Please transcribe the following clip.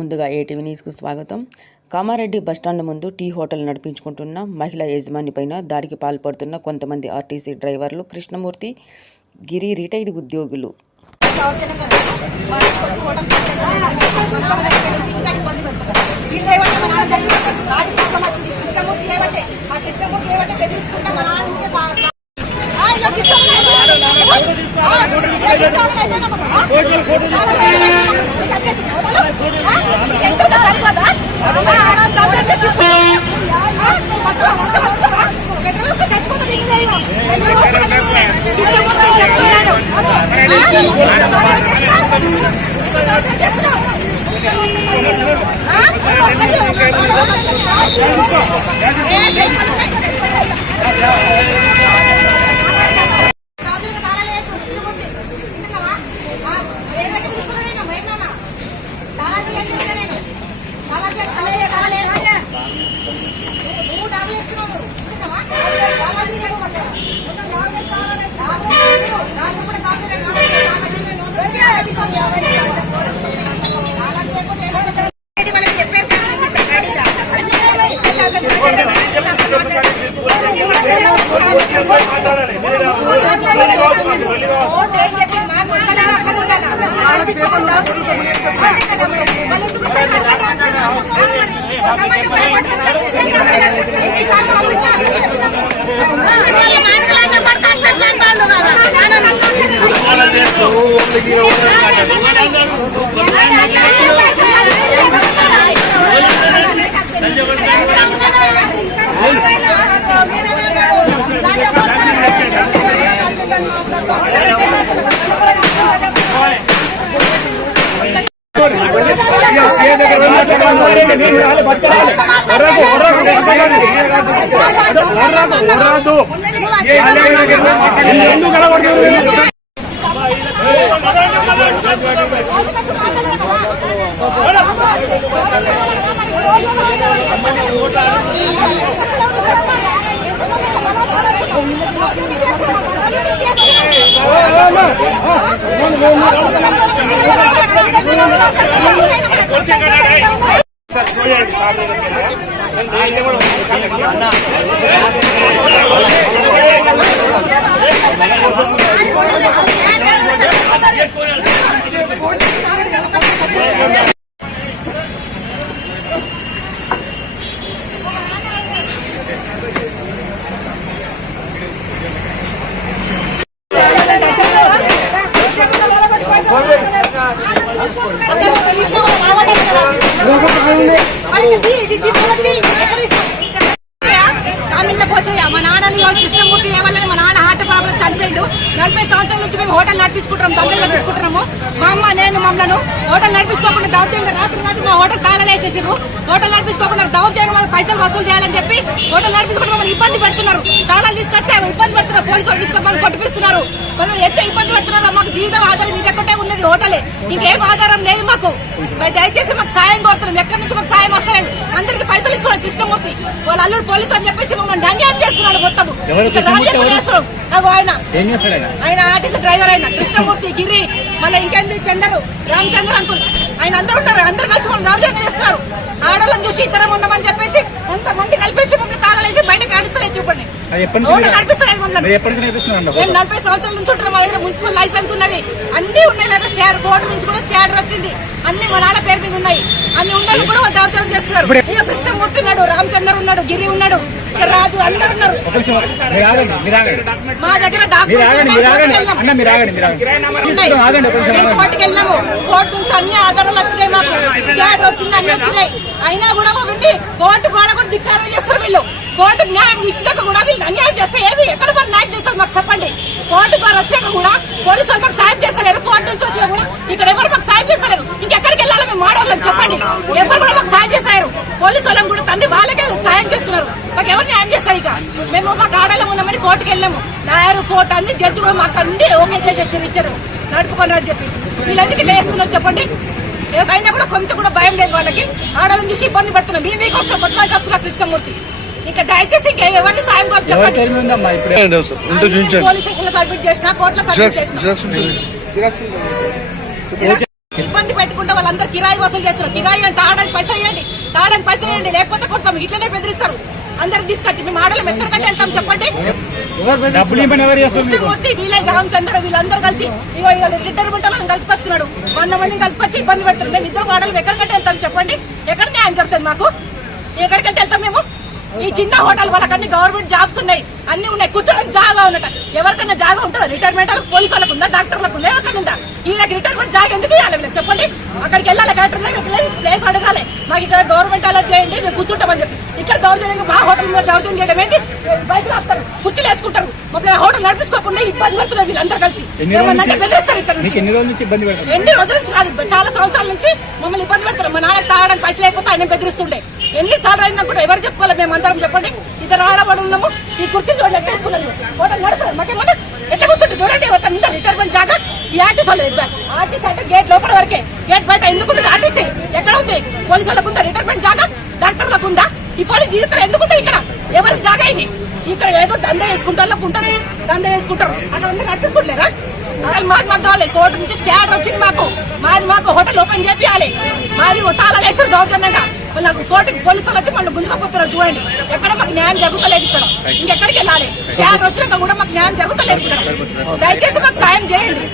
ముందుగా ఏటీవీ న్యూస్కు స్వాగతం. కామారెడ్డి బస్టాండ్ ముందు టీ హోటల్ నడిపించుకుంటున్న మహిళా యజమాని పైన దాడికి పాల్పడుతున్న కొంతమంది ఆర్టీసీ డ్రైవర్లు, కృష్ణమూర్తి, గిరి రిటైర్డ్ ఉద్యోగులు. మా నాన్నని కృష్ణమూర్తి లేవాలని మా నాన్న ఆట ప్రాబ్లం చనిపోయిండు. 40 సంవత్సరాల నుంచి మేము హోటల్ నడిపించుకుంటాం, దందలు నడిపించుకుంటున్నాము. మా అమ్మ నేను మమ్మల్ని హోటల్ నడిపించుకోకుండా దౌర్జంగా రాత్రి మా హోటల్ తాళలేసేసారు. హోటల్ నడిపించుకోకుండా దౌర్జంగా పైసలు వసూలు చేయాలని చెప్పి హోటల్ నడిపించుకుంటే మమ్మల్ని ఇబ్బంది పెడుతున్నారు. తాళాలు తీసుకొస్తే ఇబ్బంది పెడుతున్నారు. పోలీసులు తీసుకొని మమ్మల్ని కొట్టిపిస్తున్నారు. మనం ఎంత ఇబ్బంది పెడుతున్నారో మాకు జీవితం ఆధారం మీదెక్కడే ఉన్నది హోటలే, ఇంకేం ఆధారం లేదు మాకు. దయచేసి మాకు సాయం కోరుతున్నాం. ఎక్కడి నుంచి మాకు సాయం వస్తలేదు. అందరికి పైసలు ఇస్తున్నాడు కృష్ణమూర్తి. వాళ్ళ అల్లుడు పోలీసు అని చెప్పేసి మమ్మల్ని అన్యాయం చేస్తున్నాడు. మొత్తం ఆయన ఆర్టీసీ డ్రైవర్ అయిన కృష్ణమూర్తి, గిరి, మళ్ళీ ఇంకెంది చందరు, రామచంద్ర అంకుల్, ఆయన అందరూ ఉంటారు. అందరు కలిసి మనం దౌర్జన్యం చేస్తున్నారు. ఆడోళ్ళని చూసి ఇద్దరం ఉండమని చెప్పేసి కొంతమంది కలిపేసి మమ్మల్ని తాళలేసి బయటకు నడిస్తలేదు. చూపండి, నడిపిస్తలేదు మమ్మల్ని. మేము 40 సంవత్సరాల నుంచి ఉంటారు. మా దగ్గర మున్సిపల్ లైసెన్స్ ఉన్నది, అన్ని ఉన్నాయి. దగ్గర షేర్ కోర్టు నుంచి కూడా షేర్ వచ్చింది. అన్ని మా నాన్న పేరు మీద ఉన్నాయి. అన్ని ఉన్నది కూడా వాళ్ళు దౌర్జన్యం చేస్తున్నారు. ఇక కృష్ణమూర్తి ఉన్నాడు, రామచంద్ర ఉన్నాడు, గిరి ఉన్నాడు, రాజు, అందరు ఉన్నారు. మా దగ్గర కోర్టుకి వెళ్ళాము. కోర్టు నుంచి అన్ని ఆధారాలు వచ్చినాయి. మాకు షేర్ వచ్చింది, అన్ని వచ్చినాయి. అయినా కూడా వెళ్ళి కోర్టు కూడా ధిక్కారం చేస్తారు. వీళ్ళు కోర్టు న్యాయం ఇచ్చినాక కూడా వీళ్ళు అన్యాయం చేస్తే ఏమి ఎక్కడ మరి న్యాయం చేస్తారు మాకు చెప్పండి. కోర్టు ద్వారా వచ్చాక కూడా పోలీసులు మాకు సాయం చేస్తలేరు. కోర్టు నుంచి వచ్చినా కూడా ఇక్కడ ఎవరు మాకు సాయం చేస్తలేరు. ఇంకెక్కడికి వెళ్ళాలి మేము ఆడవాళ్ళం చెప్పండి. ఎవరు కూడా మాకు సాయం చేస్తారు. పోలీసు వాళ్ళని కూడా తండ్రి వాళ్ళకే సాయం చేస్తున్నారు. మాకు ఎవరు న్యాయం చేస్తారు? ఇక మేము మాకు ఆడవాళ్ళం ఉన్నామని కోర్టుకు వెళ్ళాము. లాయర్, కోర్టు అన్ని జడ్జి కూడా మాకు అన్ని ఓకే చేసేసి ఇచ్చారు. నడుపుకున్నారని చెప్పి వీళ్ళందుకు ఇట్లా చేస్తున్నారు చెప్పండి. అయినా కూడా కొంచెం కూడా భయం లేదు వాళ్ళకి. ఆడవాళ్ళని చూసి ఇబ్బంది పడుతున్నాం. మీకు వస్తున్నా పట్టుకోవాల్సి వస్తున్నా కృష్ణమూర్తి. ఇంకా దయచేసి ఎవరిని సాయం కావాలి చెప్పండి. పోలీస్ స్టేషన్ లో సబ్మిట్ చేసిన, కోర్టులో సబ్మిట్ చేసిన. ఇబ్బంది పెట్టుకుంటే వాళ్ళందరూ కిరాయి వసూలు చేస్తారు. కిరాయి అంటే తాగడానికి పైసా ఇవ్వండి, లేకపోతే కొడతాం. ఇట్లనే బెదిరిస్తారు. అందరికి తీసుకొచ్చి మేము ఆడలం ఎక్కడికంటే వెళ్తాం చెప్పండి. కృష్ణమూర్తి, వీలై రామచంద్ర వీళ్ళందరూ కలిసి ఇగో రిటైర్మెంట్ వాళ్ళని కలిపొస్తున్నాడు. 100 మందిని కలిపొచ్చి ఇబ్బంది పెడతారు. మేము ఇద్దరు ఆడలం ఎక్కడికంటే వెళ్తాం చెప్పండి. ఎక్కడ న్యాయం జరుగుతుంది మాకు? ఎక్కడికంటే వెళ్తాం మేము? ఈ చిన్న హోటల్ వాళ్ళకన్నీ గవర్నమెంట్ జాబ్స్ ఉన్నాయి, అన్ని ఉన్నాయి, కూర్చోడానికి జాగా ఉన్నట. ఎవరికన్నా జాగా ఉంటుందా? రిటైర్మెంట్ వాళ్ళకి, పోలీసు వాళ్ళకు ఉందా, డాక్టర్లకు ఉందా, ఎవరికన్నా ఉందా? వీళ్ళకి రిటైర్మెంట్ జాగా ఎందుకు ఇవ్వాలి వీళ్ళకి చెప్పండి? అక్కడికి వెళ్ళాలి, కలెక్టర్ దగ్గర ప్లేస్ అడగాలి. మాకు ఇక్కడ గవర్నమెంట్ అలర్ట్ చేయండి, మేము కూర్చుంటామని చెప్పి. ఇక్కడ దౌర్జన్యంగా మా హోటల్ మీద దౌర్జన్యం చేయడం ఏంటి? బైక్ ఆపుతారు, కుర్చీలు వేసుకుంటారు. మా హోటల్ నడిపించుకోకుండా ఇబ్బంది పడుతున్నారు వీళ్ళందరూ కలిసి. ఏమన్నా బెదిరిస్తారు. ఇక్కడ నుంచి ఎన్ని రోజుల నుంచి కాదు, చాలా సంవత్సరాల నుంచి మమ్మల్ని ఇబ్బంది పెడతారు. మా నాన్న తాగడానికి పైసలు లేకపోతే ఆయన బెదిరిస్తుండే. ఎన్నిసార్లు అయిందా కూడా ఎవరు చెప్పుకోవాలి? మేము అందరం చెప్పండి. ఇద్దరు ఆడవాడు ఉన్నాము. ఈ కుర్చీలు చూడండి ఎట్లా వేసుకున్నాను. హోటల్ నడుస్తారు మాకేమన్నా ఎట్లా కూర్చుంటే చూడండి. ఎవరు రిటైర్మెంట్ జాగా ఈ ఆర్టీసీ వాళ్ళు. ఆర్టీసీ అంటే గేట్ లోపల వరకే, గేట్ బయట ఎందుకుంటుంది ఆర్టీసీ? ఎక్కడ ఉంది? పోలీసు వాళ్ళకు ఉందా రిటైర్మెంట్ జాగా? డాక్టర్లకు ఉందా? ఈ పోలీసు ఇక్కడ ఎందుకుంటాయి? ఇక్కడ ఎవరి జాగా ఇది? ఇక్కడ ఏదో దంద వేసుకుంటారు, ఉంటుంది దంద వేసుకుంటారు. అక్కడ అందరూ నడిపించుకుంటలేరా? మాకు కావాలి. కోర్టు నుంచి స్టాండ్ వచ్చింది మాకు హోటల్ ఓపెన్ చేయాలి. మాది తాళాలేసారు దౌర్జన్యంగా. వాళ్ళకు కోర్టుకి పోలీసులు వచ్చి మళ్ళీ గుంజుకపోతున్నారు చూడండి. ఎక్కడ మాకు న్యాయం జరుగుతలేదు. ఇక్కడ ఇంకెక్కడికి వెళ్ళాలి? స్టాండ్ వచ్చినాక కూడా మాకు న్యాయం జరుగుతలేదు. ఇక్కడ దయచేసి మాకు సాయం చేయండి.